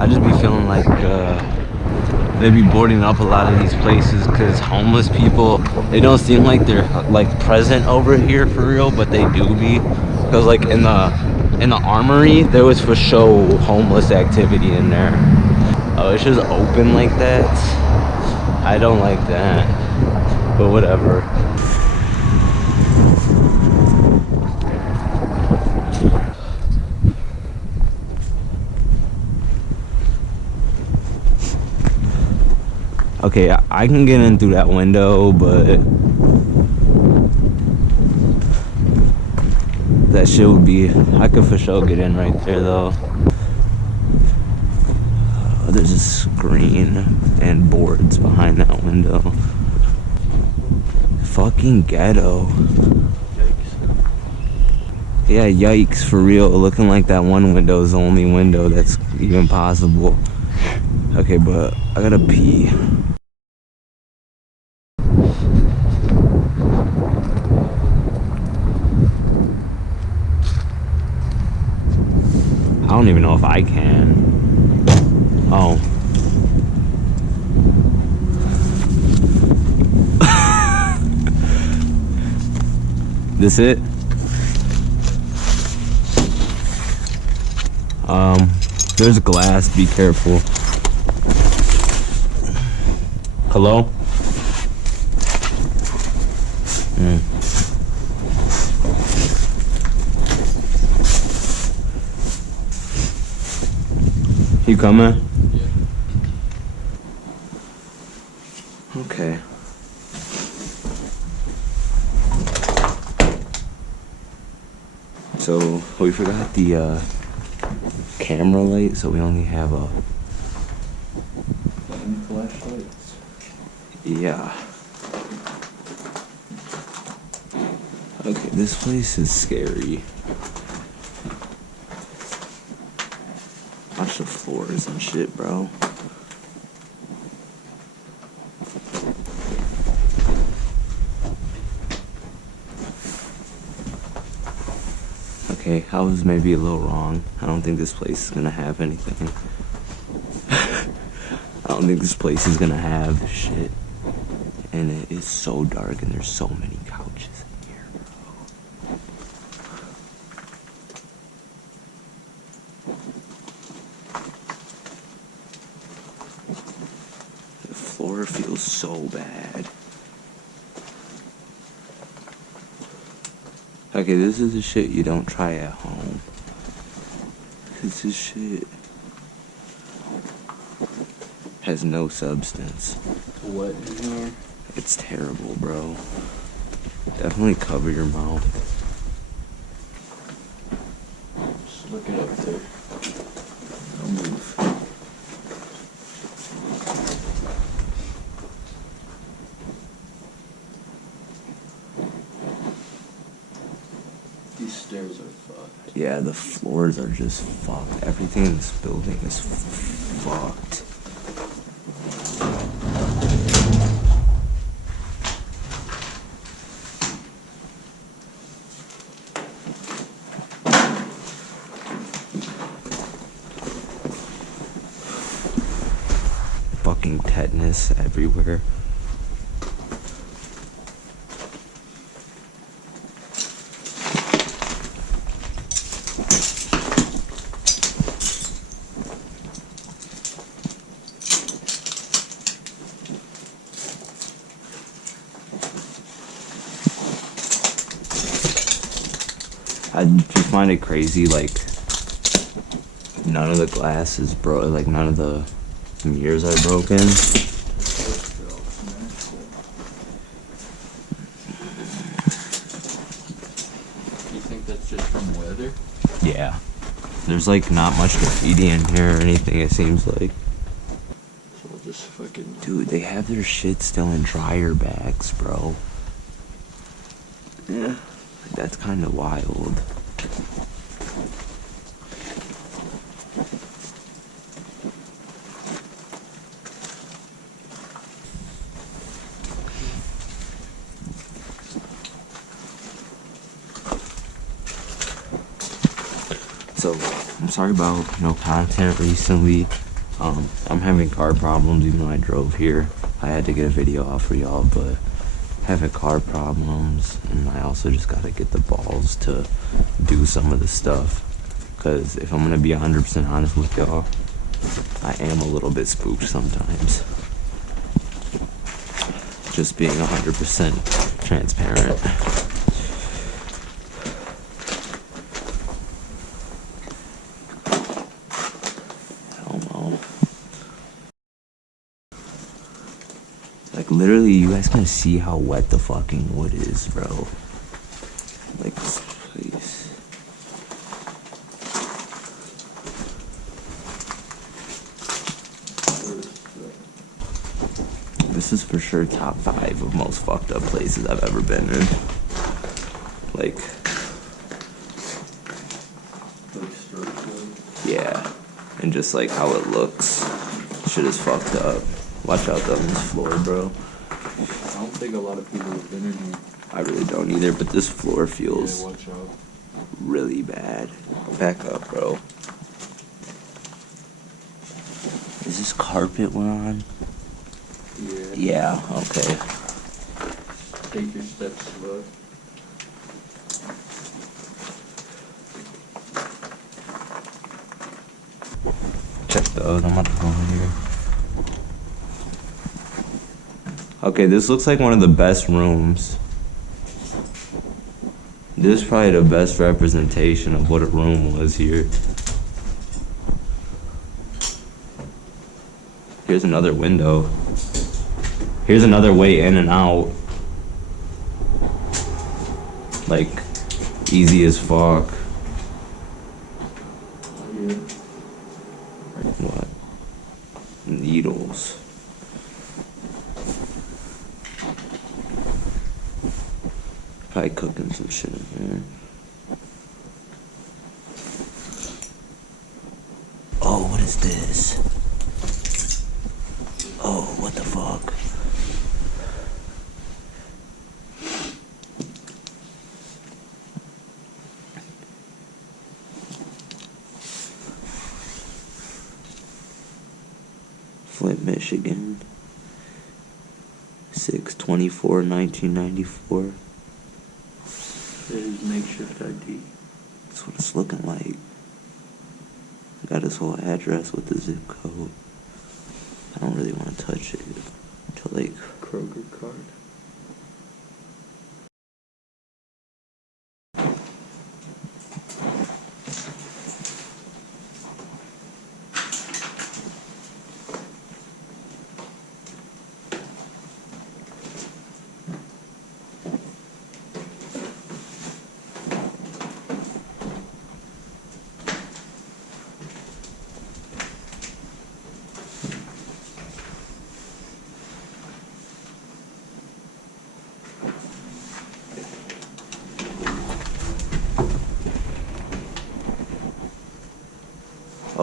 I just be feeling like they be boarding up a lot of these places because homeless people, they don't seem like they're like present over here for real, but they do be. Because like in the armory, there was for show homeless activity in there. Oh, it's just open like that. I don't like that, but whatever. Okay, I can get in through that window, but that shit would be, I could for sure get in right there though. There's a screen and boards behind that window. Fucking ghetto. Yeah, yikes, for real. Looking like that one window is the only window that's even possible. Okay, but I gotta pee. I don't even know if I can. Oh. This it? There's glass, be careful. Hello? You coming? Yeah. Okay. So we forgot the camera light, so we only have a flashlights. yeah. Okay, this place is scary. Watch the floors and shit, bro. Okay, I was maybe a little wrong. I don't think this place is gonna have anything. I don't think this place is gonna have shit. And it is so dark and there's so many couches in here, bro. The floor feels so bad. Okay, this is the shit you don't try at home. Cause this shit has no substance. What in here? It's terrible, bro. Definitely cover your mouth. Just look it up there. I'll move. These stairs are fucked. Yeah, the floors are just fucked. Everything in this building is fucked. Fucking tetanus everywhere. I just find it crazy, like, none of the glass is broke, like, none of the mirrors are broken. You think that's just from weather? Yeah. There's, like, not much graffiti in here or anything, it seems like. So we'll just fucking... Dude, they have their shit still in dryer bags, bro. Yeah. That's kind of wild. So, I'm sorry about no content recently. I'm having car problems even though I drove here. I had to get a video out for y'all, but having car problems, and I also just gotta get the balls to do some of the stuff. Cause if I'm gonna be 100% honest with y'all, I am a little bit spooked sometimes. Just being 100% transparent. Like, literally, you guys can see how wet the fucking wood is, bro. Like, this place. This is for sure top 5 of most fucked up places I've ever been in. Like, yeah. And just like how it looks. Shit is fucked up. Watch out though on this floor, bro. I don't think a lot of people have been in here. I really don't either, but this floor feels Watch out. really bad. Back up, bro. Is this carpet we're on? Yeah. Yeah, okay. Take your steps slow. Check those. I'm about to go in here. Okay, this looks like one of the best rooms. This is probably the best representation of what a room was here. Here's another window. Here's another way in and out. Like, easy as fuck. Yeah. What? Needles. Probably cooking some shit in here. Oh, what is this? Oh, what the fuck? Flint, Michigan. 6/24/1994. There's makeshift ID. That's what it's looking like. Got his whole address with the zip code. I don't really want to touch it until like Kroger card.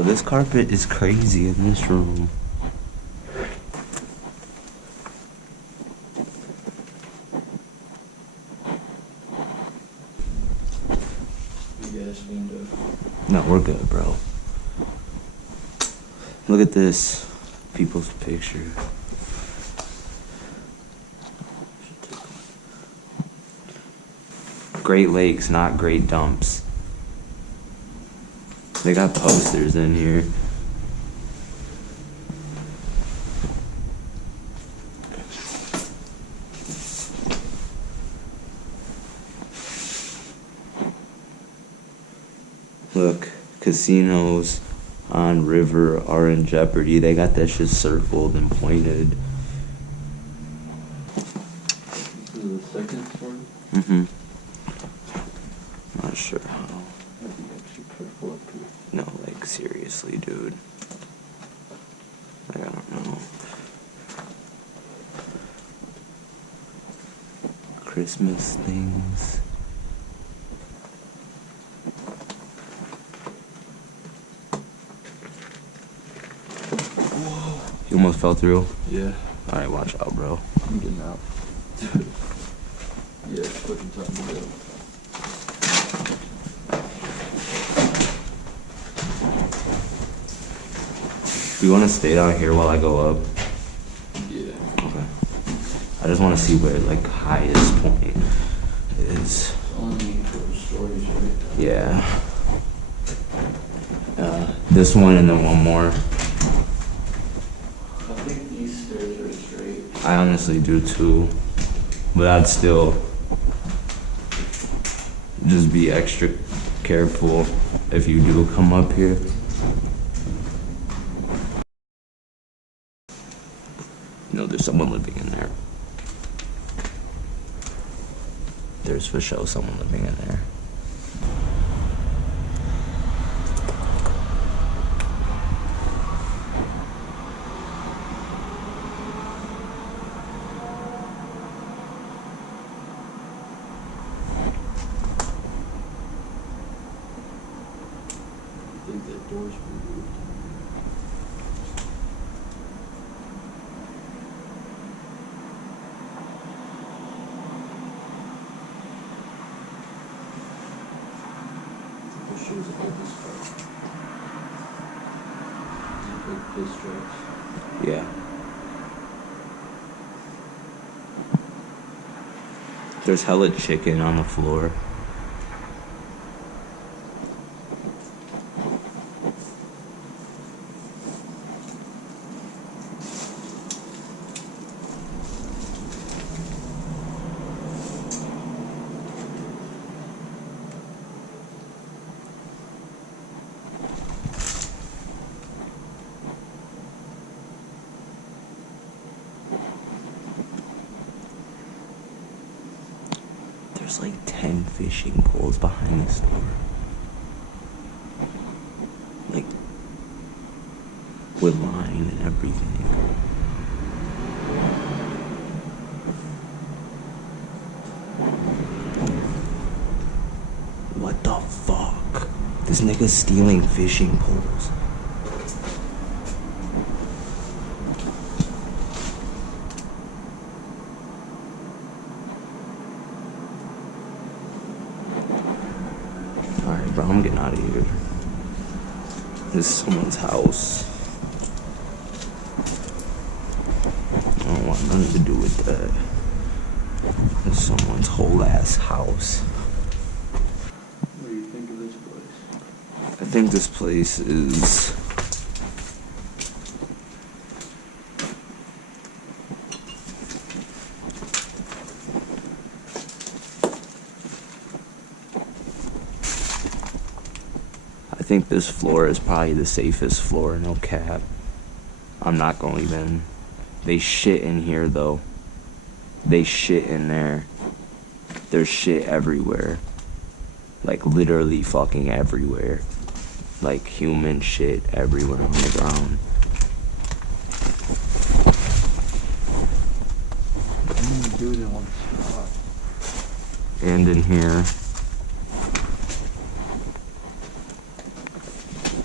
oh, this carpet is crazy in this room. Yes, window. No, we're good, bro. Look at this people's picture. Great Lakes, not Great Dumps. They got posters in here. Look, casinos on river are in jeopardy. They got that shit circled and pointed. This is the second story. Mm-hmm. Not sure how. I think actually purple up here. No, like seriously, dude. Like, I don't know. Christmas things. Whoa. You almost fell through. Yeah. Alright, watch out, bro. I'm getting out. Yeah, it's fucking time to go. Do you want to stay down here while I go up? Yeah. Okay. I just want to see where like highest point is. Only for stories, right? Yeah. This one and then one more. I think these stairs are straight. I honestly do too. But I'd still just be extra careful if you do come up here. No, there's someone living in there. There's for sure someone living in there. I think that door's removed. This shows the oldest part. Big piss tracks. Yeah. There's hella chicken on the floor. There's like 10 fishing poles behind this door. Like, with line and everything. What the fuck? This nigga's stealing fishing poles. Alright, bro, I'm getting out of here. This is someone's house. I don't want nothing to do with that. This is someone's whole ass house. What do you think of this place? I think this place is... I think this floor is probably the safest floor, no cap. I'm not gonna even... They shit in here, though. They shit in there. There's shit everywhere. Like, literally fucking everywhere. Like, human shit everywhere on the ground. I didn't do it in one spot. And in here.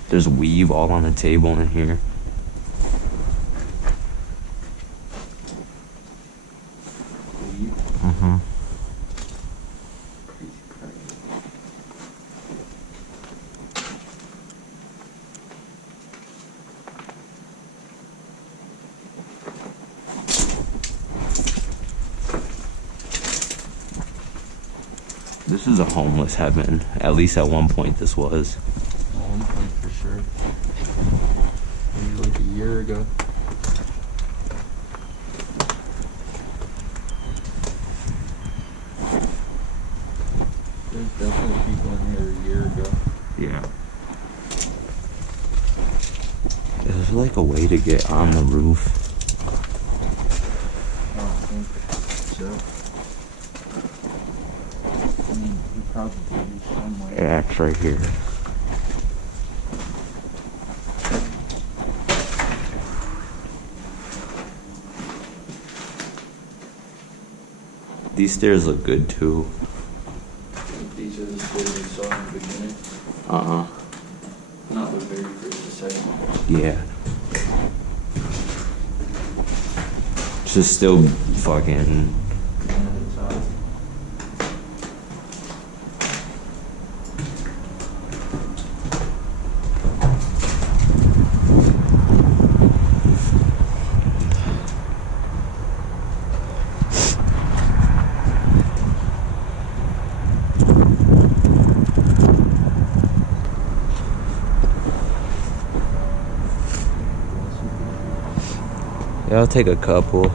There's weave all on the table in here. Mm-hmm. Crazy crap. This is a homeless heaven. At least at one point this was. At one point for sure. Maybe like a year ago. There's definitely people in here a year ago. Yeah. There's like a way to get on the roof. I don't think so. I mean, you probably do somewhere. Yeah, it's right here. These stairs look good too. These are the stairs we saw in the beginning. Uh-huh. Not the very first, the second one. Yeah. Just still fucking... Yeah, I'll take a couple.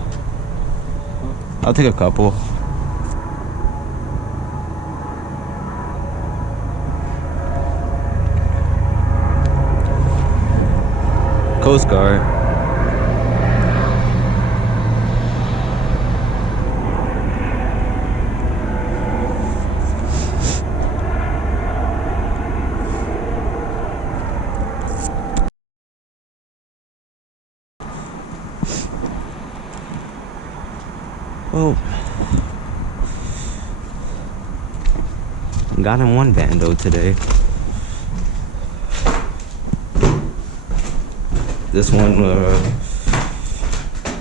I'll take a couple. Coast Guard. Oh, got him one Bando today. This one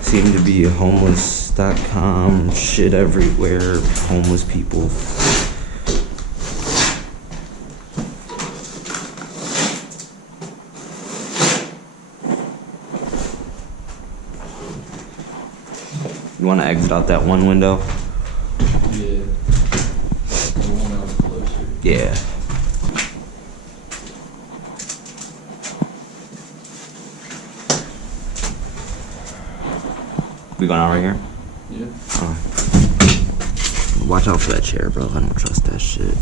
seemed to be homeless.com, shit everywhere, homeless people. You want to exit out that one window? Yeah. The one out closer. Yeah. We going out right here? Yeah. Watch out for that chair, bro. I don't trust that shit.